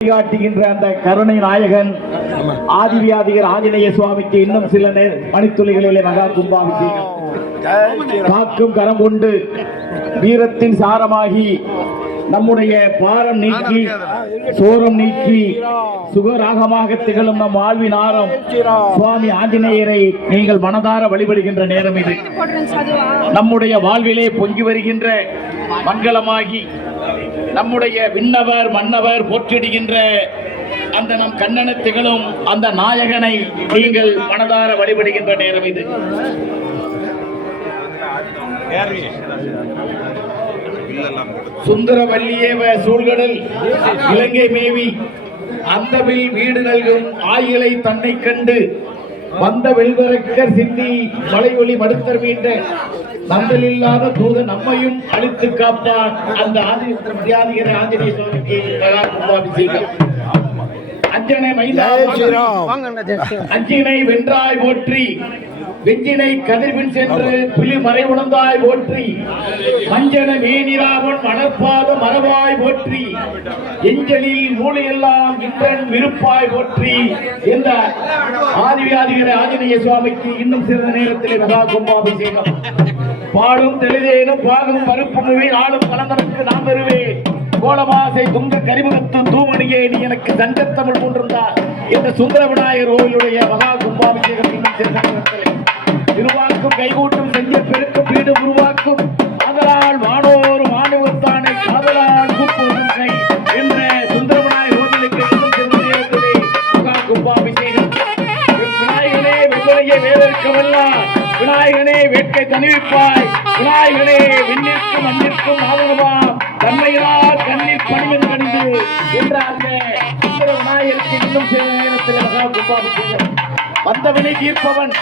காட்டுகின்ற அந்த கருணை நாயகன் ஆதிவியாதிகர் ஆஞ்சநேய சுவாமிக்கு இன்னும் சில மணித்துளிகளிலே மகா கும்பாபிஷேகம் காக்கும் கரம் கொண்டு வீரத்தின் சாரமாகி நம்முடைய பாரம் நீக்கி சோரம் நீக்கி சுகராகமாக திகழும் நம் வாழ்வின் ஆரம் சுவாமி ஆஞ்சநேயரை நீங்கள் மனதார வழிபடுகின்ற நேரம் இது. நம்முடைய வாழ்விலே பொங்கி வருகின்ற மங்களமாகி நம்முடைய விண்ணவர் மன்னவர் போற்றிடுகின்ற அந்த நம் கண்ணன திகழும் அந்த நாயகனை நீங்கள் மனதார வழிபடுகின்ற நேரம் இது. சுந்தரவல்லியேவ சூழ்கடல் இலங்கை மேவி அந்தவில் வீடு நல்கும் ஆயிலை தன்னை கண்டு வந்த வெல்வரக்கர் சிந்தி மலை ஒளி மடுத்தர் மீண்ட நந்தல் இல்லாத தூத நம்மையும் அழித்து காப்பான் அந்த ஆதிவியாதிகர் ஆஞ்சநேய சுவாமிக்கு கும்பாபிஷேகம். அஞ்சனை மைந்தா அஞ்சினை வென்றாய் போற்றி வெஞ்சினை கதிர்பின் சென்று புலி மறை உணர்ந்தாய் போற்றி மஞ்சன மேனிராவன் மணற்பாத மரபாய் போற்றி எஞ்சலில் மூளையெல்லாம் இன்றன் விருப்பாய் போற்றி இந்த ஆதிவியாதிகர ஆஞ்சநேய சுவாமிக்கு இன்னும் சிறிது நேரத்தில் மகா கும்பாபிஷேகம். பாடும் தெளிதேனும் பாகும் மறுப்புமே ஆளும் கலந்தனுக்கு நாம் பெறுவேன் கோலமாசை துங்க கரிமுகத்து தூமணியே நீ எனக்கு தங்கத்தமிழ் கொண்டிருந்தார் இந்த சுந்தர விநாயகர் கோவிலுடைய மகா கும்பாபிஷேகம் இன்னும் சிறிது நேரத்தில் திருவாக்கும் கைகூட்டும் செஞ்ச பெருக்கும் வீடு உருவாக்கும் அதனால் வானோர் மாணவத்தானை காதலால் கூப்புவதும் கை என்ற சுந்தர விநாயகர் கோவிலுக்கு இன்னும் சிறிது நேரத்திலே மகா கும்பாபிஷேகம். விநாயகனே வெகுளையை வேதற்கவல்லார் விநாயகனே வேட்கை தணிவிப்பாய் விநாயகனே விண்ணிற்கும் மண்ணிற்கும் ஆதரவாம் தன்மையினால் கண்ணீர் பணிவன் கணிந்து என்ற அந்த சுந்தர விநாயகருக்கு இன்னும் சில நேரத்தில் மகா கும்பாபிஷேகம். வந்தவனை தீர்ப்பவன்